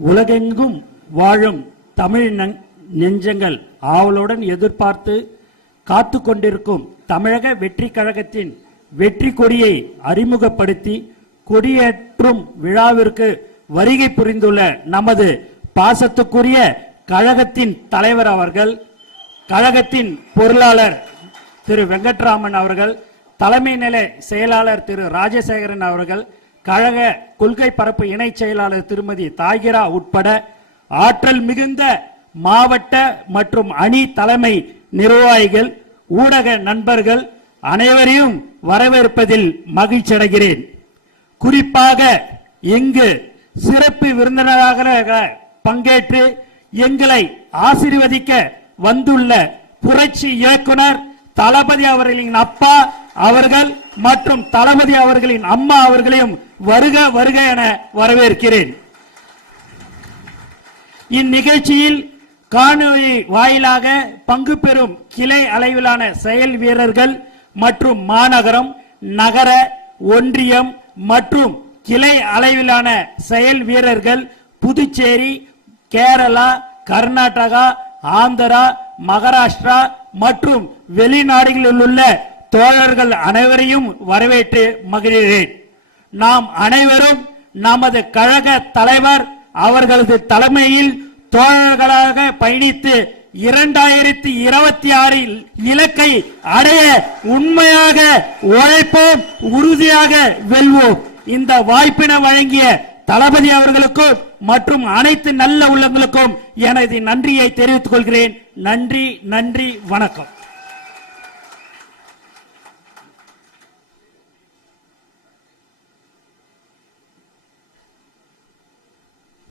உலகெங்கும் வாழும் தமிழ் நெஞ்சங்கள் ஆவலுடன் எதிர்பார்த்து காத்து கொண்டிருக்கும் தமிழக வெற்றி கழகத்தின் வெற்றி கொடியை அறிமுகப்படுத்தி கொடியேற்றும் விழாவிற்கு வருகை புரிந்துள்ள நமது பாசத்துக்குரிய கழகத்தின் தலைவர் அவர்கள் கழகத்தின் பொருளாளர் திரு வெங்கட்ராமன் அவர்கள் தலைமை நிலை செயலாளர் திரு ராஜசேகரன் அவர்கள் கழக கொள்கை பரப்பு இணை செயலாளர் திருமதி தாகிரா உட்பட ஆற்றல் மிகுந்த மாவட்ட மற்றும் அணி தலைமை நிர்வாகிகள் ஊடக நண்பர்கள் அனைவரையும் வரவேற்பதில் மகிழ்ச்சி அடைகிறேன். குறிப்பாக இங்கு சிறப்பு விருந்தினராக பங்கேற்று எங்களை ஆசீர்வதிக்க வந்துள்ள புரட்சி இயக்குனர் தளபதி அவர்களின் அப்பா அவர்கள் மற்றும் தளபதி அவர்களின் அம்மா அவர்களையும் வருக வருக என வரவேற்கிறேன். இந்நிகழ்ச்சியில் காணொலி வாயிலாக பங்கு பெறும் கிளை அளவிலான செயல் வீரர்கள் மற்றும் மாநகரம் நகர ஒன்றியம் மற்றும் கிளை அளவிலான செயல் வீரர்கள் புதுச்சேரி கேரளா கர்நாடகா ஆந்திரா மகாராஷ்டிரா மற்றும் வெளிநாடுகளில் உள்ள தோழர்கள் அனைவரையும் வரவேற்று மகிழ்கிறேன். நாம் அனைவரும் நமது கழக தலைவர் அவர்களது தலைமையில் தோழர்களாக பயணித்து இரண்டாயிரத்தி இருபத்தி ஆறில் இலக்கை அடைய உண்மையாக உழைப்போம் உறுதியாக வெல்வோம். இந்த வாய்ப்பினை வழங்கிய தளபதி அவர்களுக்கும் மற்றும் அனைத்து நல்ல உள்ளங்களுக்கும் எனது நன்றியை தெரிவித்துக் கொள்கிறேன். நன்றி நன்றி வணக்கம்.